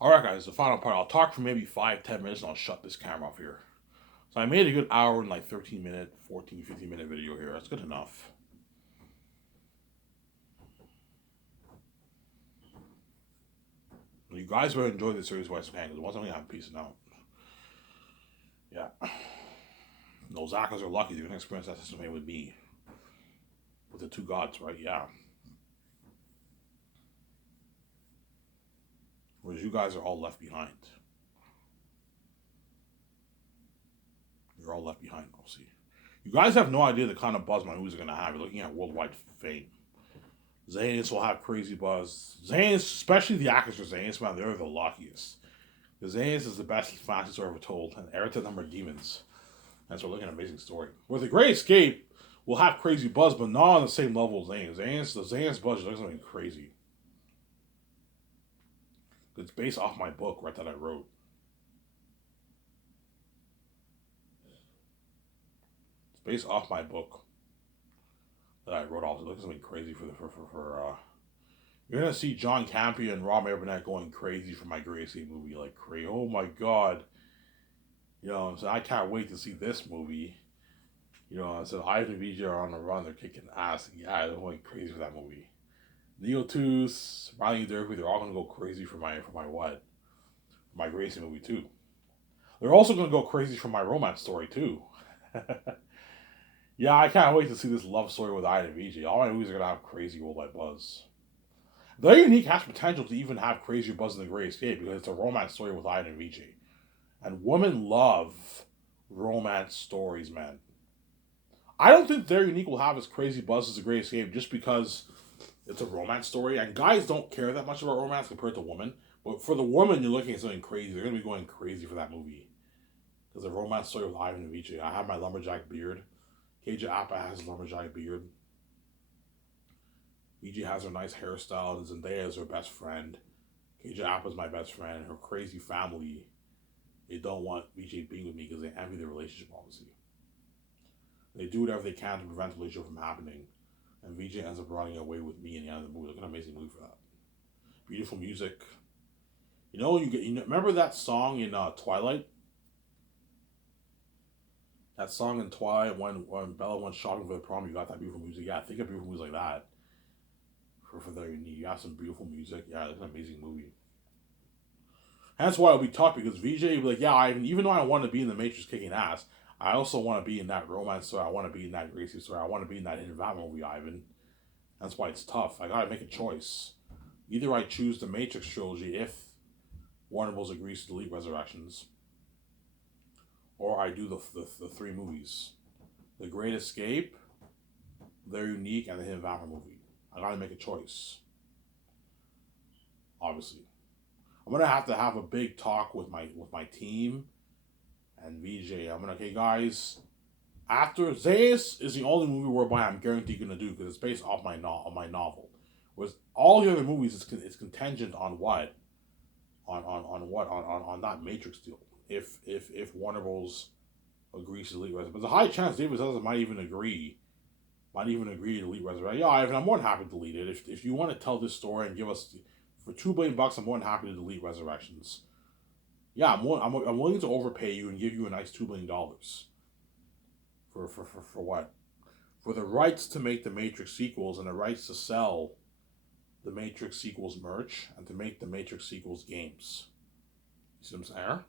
Alright, guys, the final part. I'll talk for maybe 5, 10 minutes and I'll shut this camera off here. So I made a good hour and like 13 minute, 14, 15 minute video here. That's good enough. You guys will enjoy this series while I can, because once I'm gonna have peace and out. Yeah. Those Zakas are lucky they're gonna experience that system with me. With the two gods, right? Yeah. Whereas you guys are all left behind. You're all left behind, I'll see. You guys have no idea the kind of buzz my movies are gonna have. You're looking at worldwide fame. Zaynus will have crazy buzz. Zaynus, especially the actors for Zaynus, man, they're the luckiest. Because Zaynus is the best fantasy story ever told, and Erita number of demons. That's what looking at an amazing story. Where the Great Escape will have crazy buzz, but not on the same level as Zaynus. The Zaynus buzz looks something crazy. It's based off my book, right, that I wrote. It's based off my book that I wrote. Also, it looks something crazy for. You're gonna see John Campea and Rob Burnett going crazy for my Great Escape movie, like crazy. Oh my god, so I can't wait to see this movie. So Ivan and VJ are on the run, they're kicking ass. Yeah, they're going crazy for that movie. Neo Tooth, Riley Durfee, they're all gonna go crazy for my what? My Great Escape movie too. They're also gonna go crazy for my romance story too. Yeah, I can't wait to see this love story with Ivan and VJ. All my movies are gonna have crazy worldwide buzz. Their Unique has potential to even have crazier buzz than The Great Escape because it's a romance story with Ivan and VJ. And women love romance stories, man. I don't think Their Unique will have as crazy buzz as The Great Escape just because it's a romance story. And guys don't care that much about romance compared to women. But for the woman, you're looking at something crazy. They're going to be going crazy for that movie. Because a romance story with Ivan and VJ. I have my lumberjack beard. Keija Appa has a lumberjack beard. VJ has her nice hairstyle, and Zendaya is her best friend. Keija Appa is my best friend. Her crazy family, they don't want VJ being with me because they envy their relationship, obviously. They do whatever they can to prevent the relationship from happening. And VJ ends up running away with me in the end of the movie. Like an amazing movie for that. Beautiful music. Remember that song in Twilight? That song in Twilight when Bella went shopping for the prom, you got that beautiful music. Yeah, think of beautiful music like that. For the you got some beautiful music. Yeah, it's an amazing movie. That's why it'll be tough because VJ will be like, yeah, even though I want to be in the Matrix kicking ass, I also want to be in that romance story. I want to be in that Gracie story. I want to be in that Invasion movie, Ivan. That's why it's tough. I gotta make a choice. Either I choose the Matrix trilogy if Warner Bros. Agrees to delete Resurrections, or I do the three movies: The Great Escape, They're Unique, and the Hidden Vampire movie. I gotta make a choice. Obviously, I'm gonna have to have a big talk with my team and VJ. I'm gonna, okay, guys. After Zayas is the only movie whereby I'm guaranteed gonna do because it's based off my novel. Whereas all the other movies, it's contingent on what, on that Matrix deal. If Warner Bros. Agrees to delete Resurrection, but there's a high chance David Zaslav might even agree to delete Resurrection. Yeah, Ivan, I'm more than happy to delete it. If you want to tell this story and give us for $2 billion, I'm more than happy to delete Resurrections. Yeah, I'm willing to overpay you and give you a nice $2 billion for what? For the rights to make the Matrix sequels and the rights to sell the Matrix sequels merch and to make the Matrix sequels games. You see what I'm saying?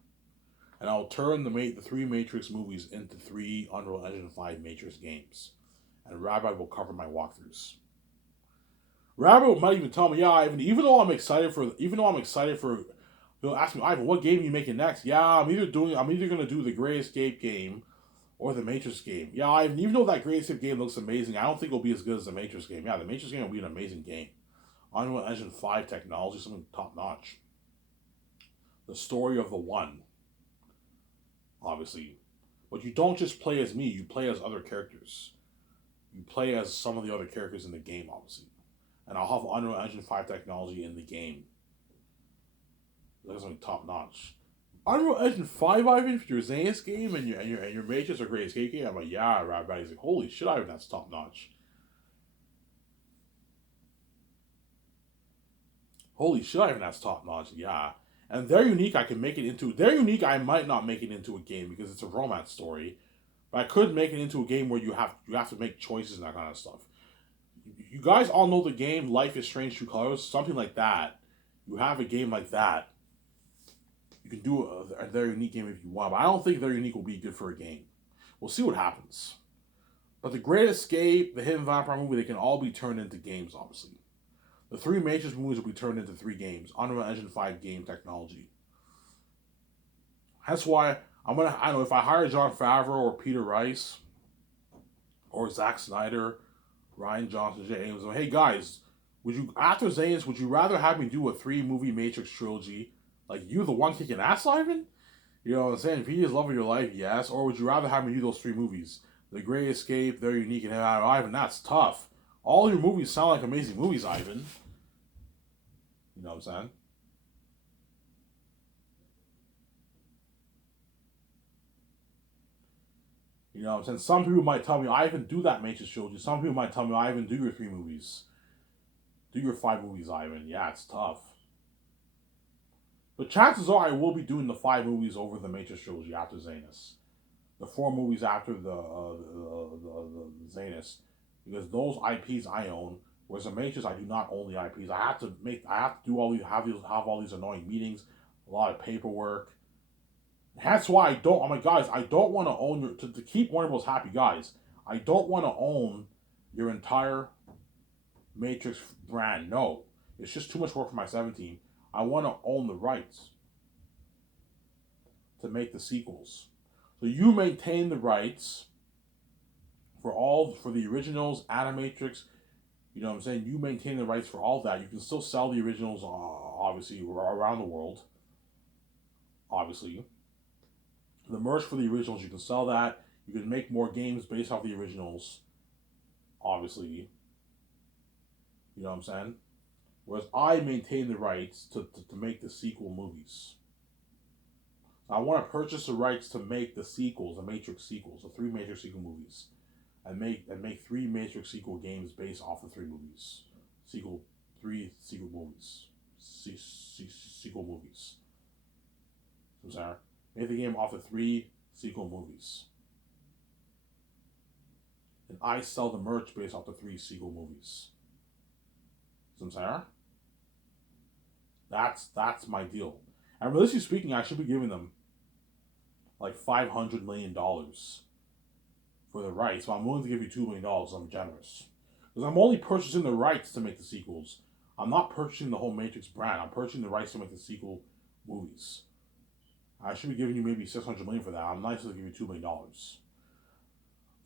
And I'll turn the three Matrix movies into three Unreal Engine 5 Matrix games. And Rabbi will cover my walkthroughs. Rabbi might even tell me, yeah, Ivan, even though I'm excited for, he'll ask me, Ivan, what game are you making next? Yeah, I'm either gonna do the Great Escape game or the Matrix game. Yeah, Ivan, even though that Great Escape game looks amazing, I don't think it'll be as good as the Matrix game. Yeah, the Matrix game will be an amazing game. Unreal Engine 5 technology, something top notch. The story of the one, obviously. But you don't just play as me, you play as other characters. You play as some of the other characters in the game, obviously. And I'll have Unreal Engine 5 technology in the game. That's something top notch. Unreal Engine 5, Ivan, for your Xenos game and your Matrix or Great Escape game? I'm like, yeah, Rabbi. He's like, holy shit, Ivan, that's top notch. Holy shit, Ivan, that's top notch. Yeah. And They're Unique, I can make it into. They're Unique, I might not make it into a game because it's a romance story, but I could make it into a game where you have to make choices and that kind of stuff. You guys all know the game Life is Strange True Colors, something like that. You have a game like that. You can do a They're Unique game if you want, but I don't think They're Unique will be good for a game. We'll see what happens. But The Great Escape, the Hidden Vampire movie, they can all be turned into games, obviously. The three Matrix movies will be turned into 3 games. Unreal Engine 5 game technology. That's why I don't know, if I hire Jon Favreau or Peter Rice or Zack Snyder, Ryan Johnson, J. Abrams, hey guys, would you, after Zanus, would you rather have me do a 3 movie Matrix trilogy? Like, you the one kicking ass, Ivan? You know what I'm saying? If he is love of your life, yes. Or would you rather have me do those 3 movies? The Great Escape, They're Unique, and Ivan, that's tough. All your movies sound like amazing movies, Ivan. You know what I'm saying? You know what I'm saying? Some people might tell me, Ivan, do that Matrix trilogy. Some people might tell me, Ivan, do your 3 movies. Do your 5 movies, Ivan. Yeah, it's tough. But chances are I will be doing the 5 movies over the Matrix trilogy after Zanus. The 4 movies after the Zanus. Because those IPs I own, whereas the Matrix I do not own the IPs. I have to do all these have all these annoying meetings, a lot of paperwork. That's why I don't. I'm like, guys, I don't want to own to keep Warner Bros. Happy, guys. I don't want to own your entire Matrix brand. No, it's just too much work for my 17. I want to own the rights to make the sequels. So you maintain the rights for the originals, Animatrix. You know what I'm saying? You maintain the rights for all that. You can still sell the originals, obviously, around the world. Obviously, the merch for the originals, you can sell that. You can make more games based off the originals. Obviously, you know what I'm saying? Whereas I maintain the rights to make the sequel movies. I want to purchase the rights to make the sequels, the Matrix sequels, the 3 Matrix sequel movies, and make 3 Matrix sequel games based off the 3 movies, sequel 3 sequel movies, sequel movies. I'm sorry, make the game off the 3 sequel movies, and I sell the merch based off the 3 sequel movies. I'm sorry. That's my deal. And realistically speaking, I should be giving them like $500 million for the rights. But I'm willing to give you $2 million. I'm generous because I'm only purchasing the rights to make the sequels. I'm not purchasing the whole Matrix brand. I'm purchasing the rights to make the sequel movies. I should be giving you maybe $600 million for that. I'm nice to give you $2 million.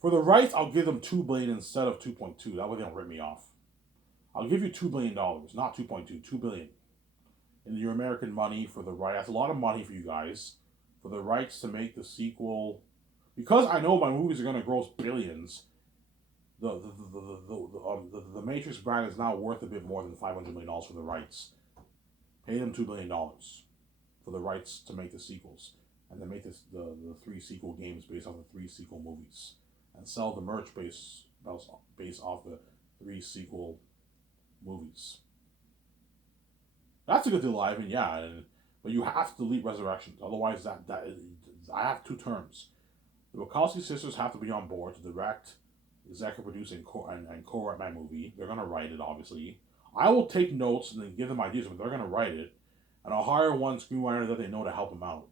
For the rights, I'll give them $2 billion instead of 2.2. That way they don't rip me off. I'll give you $2 billion, not 2.2, $2 billion. In your American money for the right. That's a lot of money for you guys. For the rights to make the sequel. Because I know my movies are going to gross billions, the Matrix brand is now worth a bit more than $500 million for the rights. Pay them $2 billion for the rights to make the sequels. And then make the 3 sequel games based off the 3 sequel movies. And sell the merch based off the 3 sequel movies. That's a good deal, Ivan. Yeah, but you have to delete Resurrections. Otherwise, I have 2 terms. The Wachowski sisters have to be on board to direct, executive produce, and co-write my movie. They're gonna write it, obviously. I will take notes and then give them ideas, but they're gonna write it. And I'll hire one screenwriter that they know to help them out.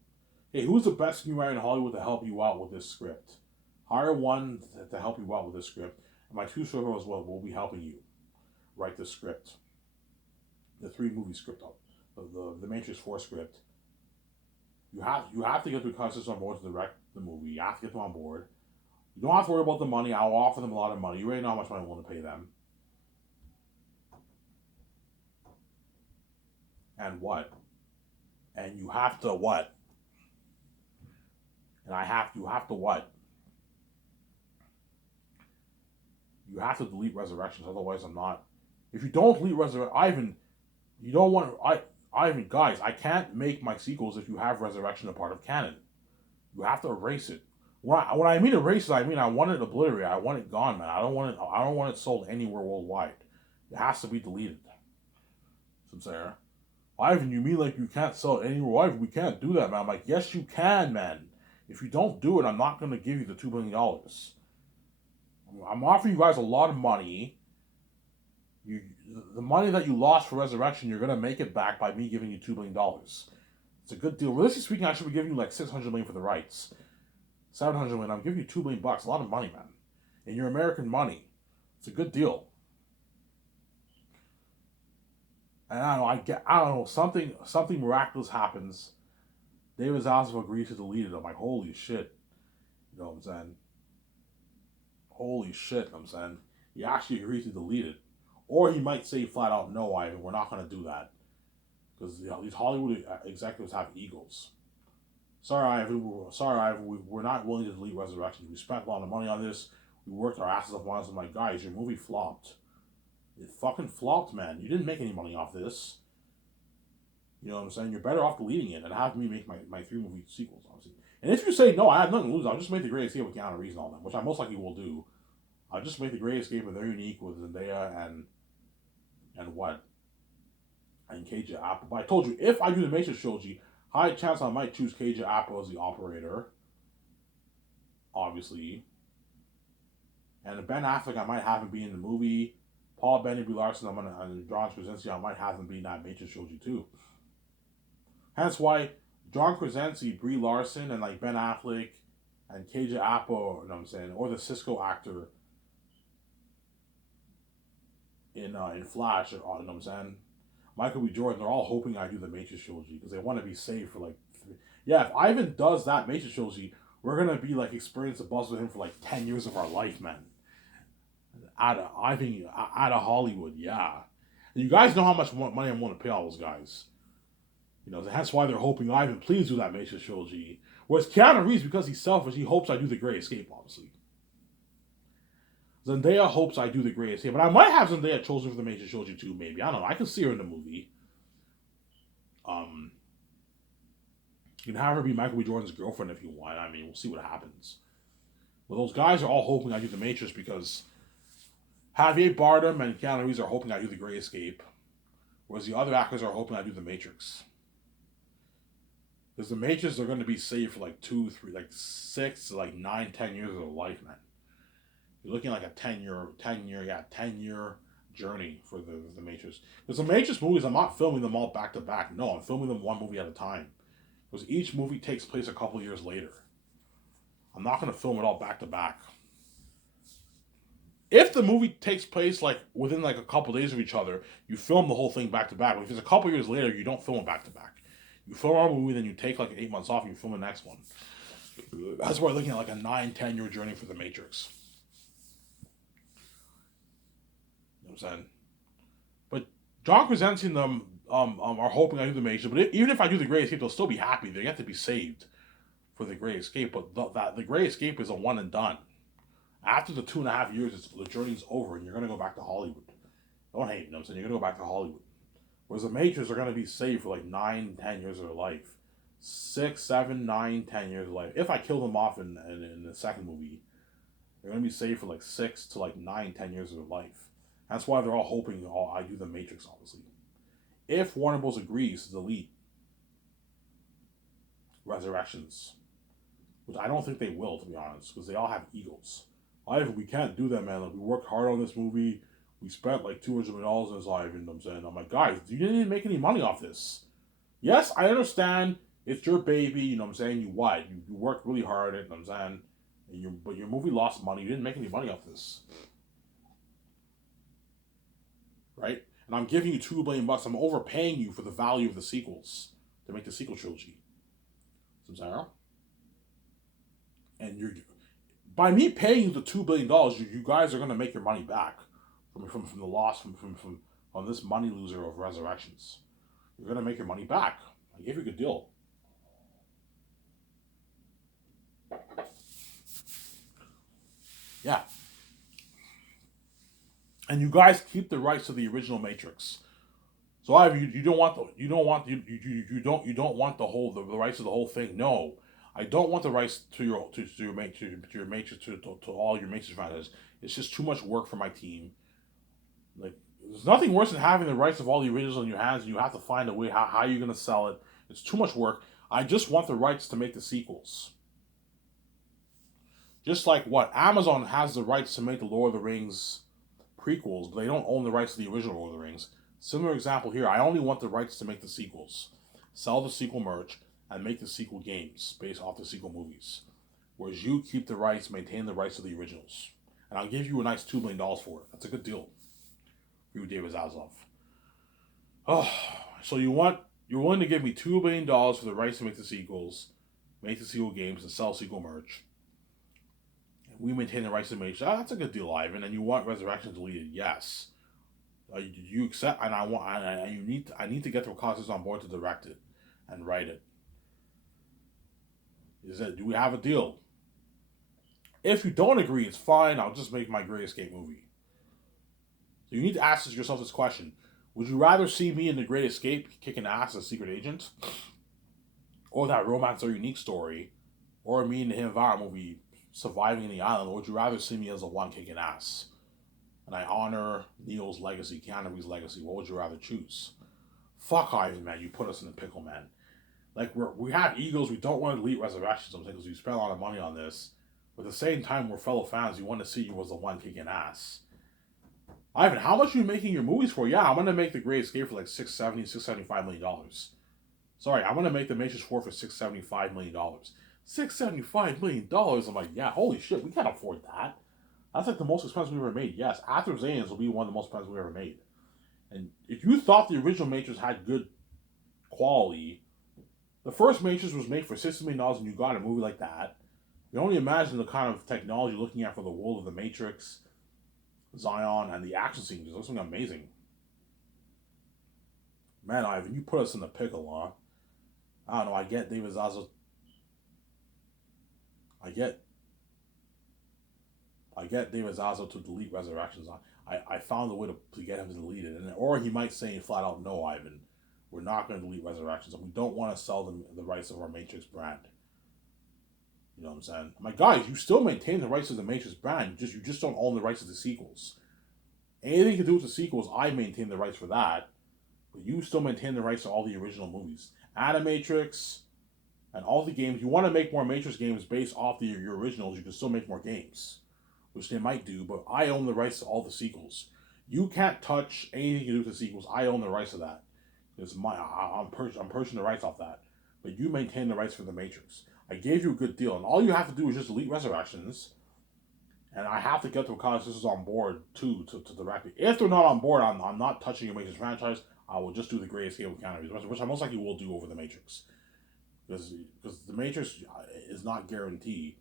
Hey, who's the best screenwriter in Hollywood to help you out with this script? Hire one to help you out with this script. And my 2 servers will be helping you write the script. The 3 movie script, the Matrix 4 script. You have to get the customers on board to direct the movie. You have to get them on board. You don't have to worry about the money. I'll offer them a lot of money. You already know how much money I'm willing to pay them. And what? And you have to what? And you have to what? You have to delete Resurrections, otherwise I'm not. If you don't delete Resurrections, you don't want Ivan, guys, I can't make my sequels if you have Resurrection a part of canon. You have to erase it. When I mean erase it, I mean I want it obliterated. I want it gone, man. I don't want it sold anywhere worldwide. It has to be deleted. Sincere. Ivan, you mean like you can't sell it anywhere? Ivan, we can't do that, man. I'm like, yes, you can, man. If you don't do it, I'm not going to give you the $2 billion. I'm offering you guys a lot of money. The money that you lost for Resurrection, you're going to make it back by me giving you $2 billion. It's a good deal. Realistically speaking, I should be giving you like $600 million for the rights. $700 million. I'm giving you $2 billion. A lot of money, man. And your American money. It's a good deal. And I don't know, something miraculous happens. David Zaslav agrees to delete it. I'm like, holy shit. You know what I'm saying? Holy shit, I'm saying. He actually agrees to delete it. Or he might say flat out, no, Ivan, we're not going to do that. Because these Hollywood executives have egos. Sorry, Ivan, we're not willing to delete Resurrections. We spent a lot of money on this. We worked our asses off on this. I'm like, guys, your movie flopped. It fucking flopped, man. You didn't make any money off this. You know what I'm saying? You're better off deleting it and have me make my 3 movie sequels, obviously. And if you say, no, I have nothing to lose, I'll just make The Great Escape with Keanu Reeves and all that, which I most likely will do. I'll just make The Great Escape and they're unique with Zendaya and what? And KJ Apple. But I told you, if I do the Matrix trilogy, high chance I might choose KJ Apple as the operator. Obviously. And Ben Affleck, I might have him be in the movie. Paul Bettany, Brie Larson, and John Krasinski, I might have them be in that Matrix trilogy too. Hence why John Krasinski, Brie Larson, and like Ben Affleck and KJ Apple, you know what I'm saying, or the Cisco actor in Flash, you know what I'm saying, Michael B. Jordan, they're all hoping I do the Matrix trilogy because they want to be safe for like, yeah, if Ivan does that Matrix trilogy, we're gonna be like experience the buzz with him for like 10 years of our life, man. Out of Hollywood, yeah. And you guys know how much money I'm willing to pay all those guys. You know, that's why they're hoping Ivan, please do that Matrix trilogy. Whereas Keanu Reeves, because he's selfish, he hopes I do The Great Escape, obviously. Zendaya hopes I do The Great Escape, but I might have Zendaya chosen for the Matrix trilogy too, maybe. I don't know. I can see her in the movie. You can have her be Michael B. Jordan's girlfriend if you want. I mean, we'll see what happens. But those guys are all hoping I do The Matrix because Javier Bardem and Keanu Reeves are hoping I do The Great Escape, whereas the other actors are hoping I do The Matrix. Because The Matrix are going to be saved for like 2, 3, like 6 to like 9, 10 years of their life, man. You're looking like a 10 year journey for the Matrix. Because the Matrix movies, I'm not filming them all back to back. No, I'm filming them one movie at a time. Because each movie takes place a couple years later. I'm not going to film it all back to back. If the movie takes place like within like a couple days of each other, you film the whole thing back to back. If it's a couple years later, you don't film it back to back. You film our movie, then you take like 8 months off and you film the next one. That's why we're looking at like a 9, 10 year journey for The Matrix. You know what I'm saying? But John Krasinski and them are hoping I do The Matrix. But even if I do The Great Escape, they'll still be happy. They have to be saved for The Great Escape. But the Great Escape is a one and done. After the 2.5 years, the journey's over and you're going to go back to Hollywood. Don't hate, you know what I'm saying? You're going to go back to Hollywood. Whereas the Matrix are going to be saved for like 9, 10 years of their life. 6, 7, 9, 10 years of life. If I kill them off in the second movie, they're going to be saved for like 6 to like 9, 10 years of their life. That's why they're all hoping I do the Matrix, obviously. If Warner Bros. Agrees to delete Resurrections, which I don't think they will, to be honest, because they all have egos. We can't do that, man. Like, we worked hard on this movie. We spent like $200 million on this, Ivan. You know what I'm saying? I'm like, guys, you didn't even make any money off this. Yes, I understand. It's your baby. You know what I'm saying? You worked really hard. You know what I'm saying? But your movie lost money. You didn't make any money off this. Right? And I'm giving you $2 billion. I'm overpaying you for the value of the sequels to make the sequel trilogy. Samsara? And by me paying you the $2 billion, you guys are going to make your money back from the loss from this money loser of Resurrections. You're going to make your money back. I gave you a good deal. Yeah. And you guys keep the rights to the original Matrix. So you don't want the rights to the whole thing. No, I don't want the rights to your Matrix to all your Matrix franchises. It's just too much work for my team. Like, There's nothing worse than having the rights of all the originals in your hands, and you have to find a way how you're going to sell it. It's too much work. I just want the rights to make the sequels. Just like what Amazon has the rights to make the Lord of the Rings prequels, but they don't own the rights to the original Lord of the Rings. Similar example here. I only want the rights to make the sequels, sell the sequel merch, and make the sequel games based off the sequel movies. Whereas you keep the rights, maintain the rights of the originals, and I'll give you a nice $2 million for it. That's a good deal. You, David Zaslav. Oh, so you're willing to give me $2 billion for the rights to make the sequels, make the sequel games, and sell sequel merch. We maintain the rights to make. That's a good deal, Ivan. And you want Resurrection deleted? Yes. You accept? And I need to get the Wachowskis on board to direct it and write it. Do we have a deal? If you don't agree, it's fine. I'll just make my Great Escape movie. So you need to ask yourself this question: would you rather see me in The Great Escape kicking ass as a secret agent, or that Romance or Unique story, or me in the Hidden Valley movie surviving in the island, or would you rather see me as the one kicking ass? And I honor Neil's legacy, Keanu Reeves' legacy. What would you rather choose? Fuck Ivan, man. You put us in a pickle, man. Like, we have egos. We don't want to delete Resurrection something because we spent a lot of money on this. But at the same time, we're fellow fans. You want to see you as the one kicking ass. Ivan, how much are you making your movies for? Yeah, I'm going to make The Great Escape for like $675 million. Sorry, I'm going to make The Matrix 4 for $675 million. $675 million? I'm like, yeah, holy shit, we can't afford that. That's like the most expensive we've ever made. Yes, after Aliens will be one of the most expensive we've ever made. And if you thought the original Matrix had good quality, the first Matrix was made for $60 million and you got a movie like that. You only imagine the kind of technology you're looking at for the world of the Matrix, Zion, and the action scenes. It looks like amazing. Man, Ivan, you put us in the pickle, huh? I don't know, I get David Zaslav. I get David Zaslav to delete Resurrections. I found a way to get him to delete it. Or he might say flat out, no, Ivan, we're not going to delete Resurrections. And we don't want to sell them the rights of our Matrix brand. You know what I'm saying? I'm like, guys, you still maintain the rights of the Matrix brand. You just don't own the rights of the sequels. Anything to do with the sequels, I maintain the rights for that. But you still maintain the rights to all the original movies. Animatrix and all the games. You want to make more Matrix games based off your originals, you can still make more games. Which they might do, but I own the rights to all the sequels. You can't touch anything to do with the sequels. I own the rights to that. It's I'm purchasing the rights off that. But you maintain the rights for the Matrix. I gave you a good deal, and all you have to do is just delete Resurrections, and I have to get the Wachowskis on board too to direct it. If they're not on board, I'm not touching your Matrix franchise. I will just do The Great Escape with Keanu Reeves, which I most likely will do over the Matrix, because the Matrix is not guaranteed.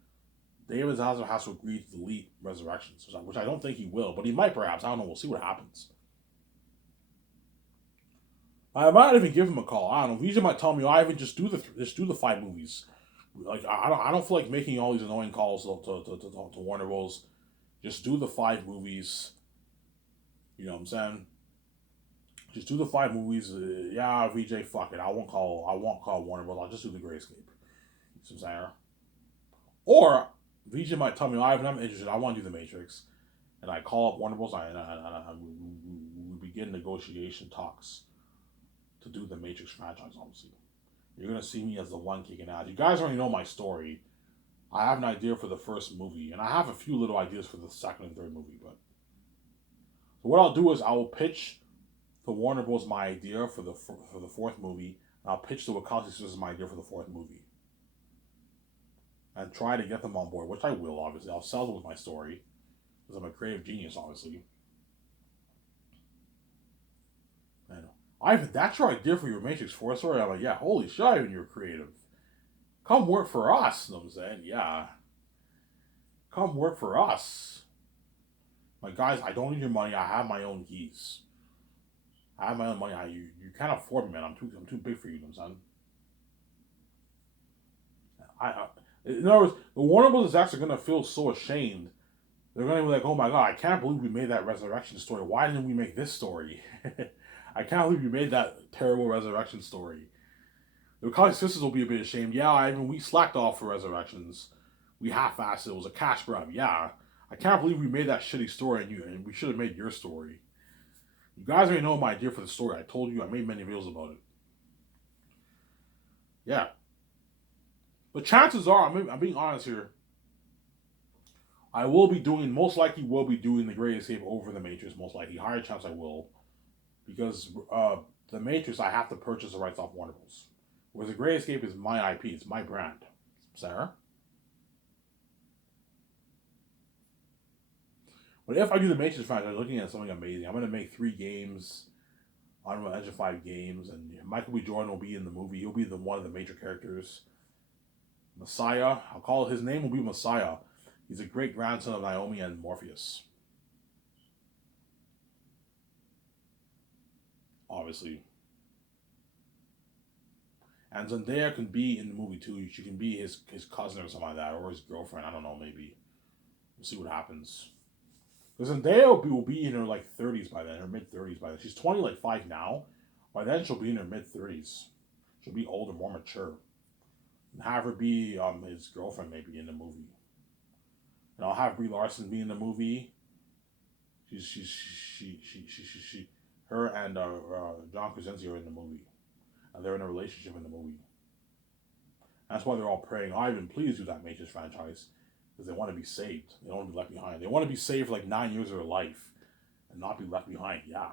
David Zaslav has to agree to delete Resurrections, which I don't think he will, but he might perhaps. I don't know. We'll see what happens. I might even give him a call. I don't know. Vijay might tell me, Ivan, just do the 5 movies. Like I don't feel like making all these annoying calls to Warner Bros. Just do the 5 movies. You know what I'm saying? Just do the 5 movies. Yeah, VJ, fuck it. I won't call Warner Bros. I'll just do The Great Escape. You know what I'm saying? Or VJ might tell me, I'm interested. I want to do The Matrix, and I call up Warner Bros. And we begin negotiation talks to do the Matrix franchise. Obviously, you're gonna see me as the one kicking ass. You guys already know my story. I have an idea for the first movie, and I have a few little ideas for the second and third movie. But so what I'll do is I will pitch to Warner Bros. My idea for the fourth movie. And I'll pitch to Wachowski Sisters my idea for the fourth movie, and try to get them on board, which I will. Obviously, I'll sell them with my story because I'm a creative genius. Obviously, I know. Ivan, that's your idea for your Matrix 4 story. I'm like, yeah, holy shit, Ivan, you're creative. Come work for us. You know what I'm saying? Yeah. Come work for us. Like, guys, I don't need your money. I have my own keys. I have my own money. You can't afford me, man. I'm too big for you. You know what I'm saying? In other words, the Warner Bros. Is actually going to feel so ashamed. They're going to be like, oh my god, I can't believe we made that Resurrection story. Why didn't we make this story? I can't believe you made that terrible Resurrection story. The Wachowski Sisters will be a bit ashamed. Yeah, I mean, we slacked off for Resurrections. We half-assed it. It was a cash grab. Yeah. I can't believe we made that shitty story and we should have made your story. You guys already know my idea for the story. I told you I made many videos about it. Yeah, but chances are, I'm being honest here. I will be doing, most likely will be doing The Great Escape over The Matrix. Most likely, higher chance I will, because The Matrix I have to purchase the rights off Warner Bros. Whereas The Great Escape is my IP, it's my brand. Sarah. But if I do the Matrix franchise, I'm looking at something amazing. I'm going to make 3 games, Unreal Engine 5 games, and Michael B. Jordan will be in the movie. He'll be one of the major characters. Messiah, I'll call it, his name will be Messiah. He's a great grandson of Naomi and Morpheus. Obviously. And Zendaya can be in the movie too. She can be his cousin or something like that, or his girlfriend. I don't know, maybe. We'll see what happens. Because Zendaya will be in her like 30s by then, her mid 30s by then. She's 20 like 5 now. By then she'll be in her mid 30s. She'll be older, more mature. And have her be his girlfriend maybe in the movie. And I'll have Brie Larson be in the movie. She her and John Krasinski are in the movie. And they're in a relationship in the movie. That's why they're all praying, Ivan, please do that Matrix franchise. Because they want to be saved. They don't want to be left behind. They want to be saved for like 9 years of their life and not be left behind. Yeah.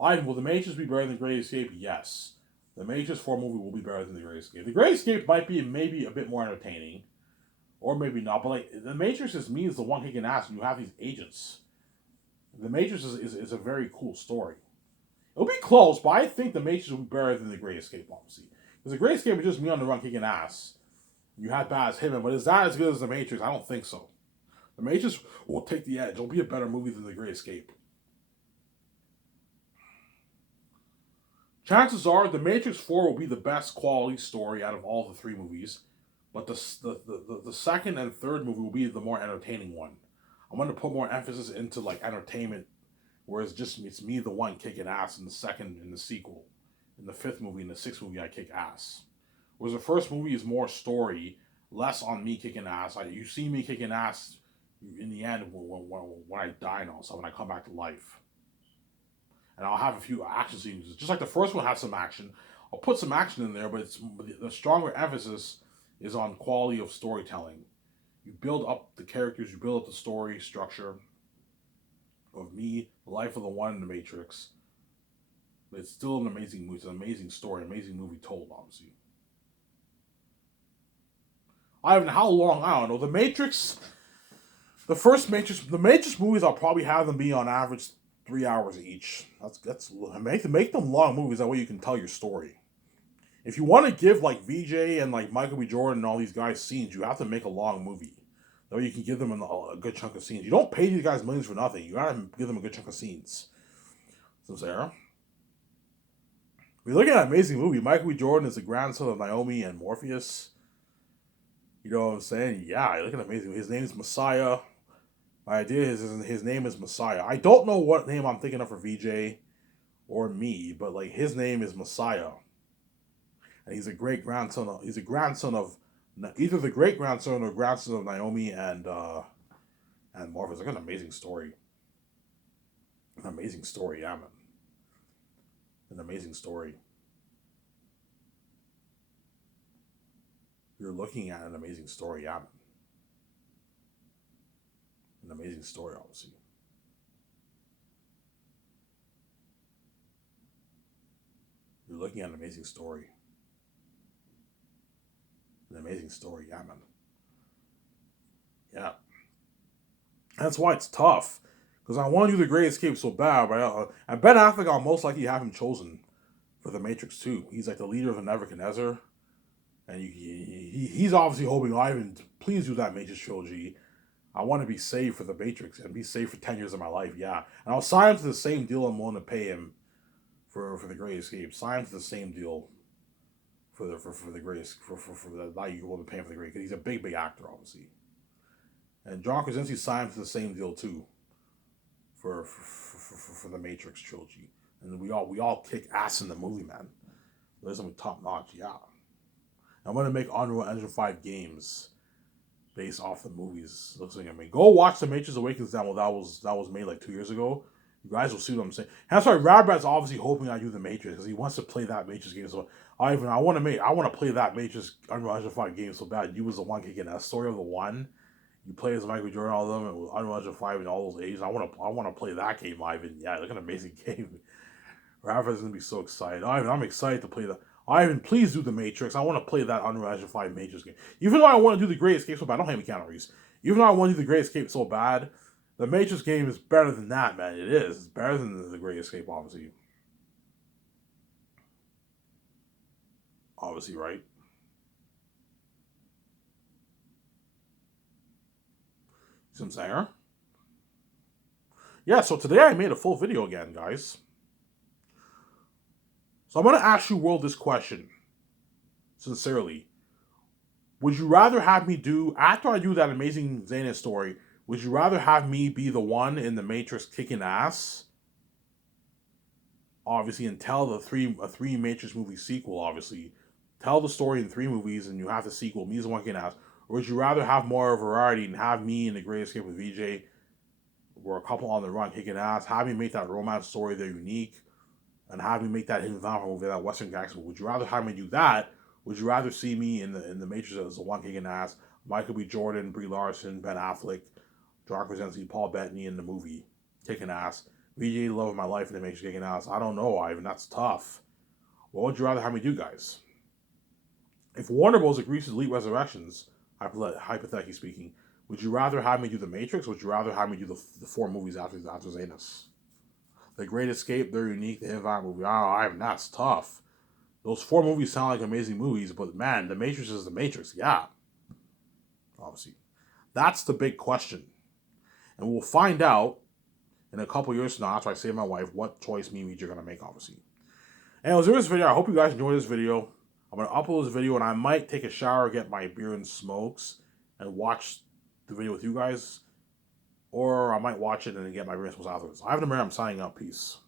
Ivan, will The Matrix be better than Great Escape? Yes. The Matrix 4 movie will be better than The Great Escape. The Great Escape might be maybe a bit more entertaining. Or maybe not. But like The Matrix just means the one kicking ass and you have these agents. The Matrix is a very cool story. It'll be close, but I think The Matrix will be better than The Great Escape, obviously. Because The Great Escape is just me on the run kicking ass. You had Baz Hitman, but is that as good as The Matrix? I don't think so. The Matrix will take the edge. It'll be a better movie than The Great Escape. Chances are The Matrix 4 will be the best quality story out of all the 3 movies, but the second and third movie will be the more entertaining one. I'm going to put more emphasis into like entertainment, whereas it's me the one kicking ass in the second, in the sequel. In the 5th movie, in the 6th movie, I kick ass. Whereas the first movie is more story, less on me kicking ass. You see me kicking ass in the end when I die and also when I come back to life. And I'll have a few action scenes. Just like the first one has some action. I'll put some action in there, but the stronger emphasis is on quality of storytelling. You build up the characters, you build up the story structure of me, the life of the one in the Matrix. But it's still an amazing movie. It's an amazing story, amazing movie told, obviously. I don't know how long. I don't know. The Matrix, the Matrix movies, I'll probably have them be on average 3 hours each. That's make them long movies. That way you can tell your story. If you want to give like VJ and like Michael B. Jordan and all these guys scenes, you have to make a long movie. That way you can give them a good chunk of scenes. You don't pay these guys millions for nothing. You gotta give them a good chunk of scenes. So Sarah, we're looking at an amazing movie. Michael B. Jordan is the grandson of Naomi and Morpheus. You know what I'm saying? Yeah, look at amazing. His name is Messiah. My idea is his name is Messiah. I don't know what name I'm thinking of for VJ or me, but like his name is Messiah, and he's a great grandson. He's a grandson of either the great grandson or grandson of Naomi and Morpheus. Like an amazing story. An amazing story, yeah, man. An amazing story. You're looking at an amazing story, yeah, man. An amazing story, obviously. You're looking at an amazing story. An amazing story, yeah, man. Yeah. That's why it's tough. Because I want to do The Great Escape so bad, but and Ben Affleck, I'll most likely have him chosen for The Matrix 2. He's like the leader of the Nebuchadnezzar. And he's obviously hoping, Ivan, please do that Matrix trilogy. I want to be saved for The Matrix and be saved for 10 years of my life, yeah. And I'll sign him to the same deal I'm willing to pay him for The Great Escape. Sign him to the same deal for the Great for the value you're willing to pay him for The Great, because he's a big actor, obviously. And John Krasinski signed him to the same deal too for the Matrix trilogy. And we all kick ass in the movie, man. There's something top notch, yeah. I'm gonna make Unreal Engine 5 games based off the movies. Looks like, I mean, go watch The Matrix Awakens demo. That was made like 2 years ago. You guys will see what I'm saying. And that's why Radbrat's obviously hoping I do The Matrix because he wants to play that Matrix game. So I want to play that Matrix Unreal Engine 5 game so bad. You was the one kicking that story of the one. You play as Michael Jordan, all of them, and with Unreal Engine 5 and all those ages. I want to play that game live, and yeah, like an amazing game. Radbrat's gonna be so excited. I'm excited to play that. Ivan, please do The Matrix. I want to play that Unreal Engine 5 Matrix game. Even though I want to do The Great Escape so bad, I don't have any Keanu Reeves. Even though I want to do The Great Escape so bad, the Matrix game is better than that, man. It is. It's better than The Great Escape, obviously. Obviously, right? See what I'm saying? Yeah, so today I made a full video again, guys. So I'm going to ask you, world, this question. Sincerely. Would you rather have me do, after I do that amazing Xenon story, would you rather have me be the one in The Matrix kicking ass? Obviously, and tell a three Matrix movie sequel, obviously. Tell the story in 3 movies and you have the sequel, me's the one kicking ass. Or would you rather have more variety and have me in The Great Escape with VJ, or a couple on the run kicking ass, have me make that romance story they're unique, and have me make that hidden vampire movie, that Western gangster? Would you rather have me do that? Would you rather see me in the Matrix as the one kicking ass, Michael B. Jordan, Brie Larson, Ben Affleck, John Krasinski, Paul Bettany in the movie kicking ass, VJ, love of my life in The Matrix kicking ass? I don't know, Ivan. That's tough. What would you rather have me do, guys? If Warner Bros. Agrees to delete Resurrections, hypothetically speaking, would you rather have me do The Matrix, or would you rather have me do the 4 movies after Xenos? The Great Escape, they're unique, the Hidden Vampire movie. Ivan, that's tough. Those 4 movies sound like amazing movies, but man, The Matrix is The Matrix, yeah. Obviously. That's the big question. And we'll find out in a couple years from now, after I save my wife, what choice me and you're going to make, obviously. Anyways, in this video, I hope you guys enjoyed this video. I'm going to upload this video, and I might take a shower, get my beer and smokes, and watch the video with you guys. Or I might watch it and then get my beer and smokes afterwards. I have the mirror. I'm signing up. Peace.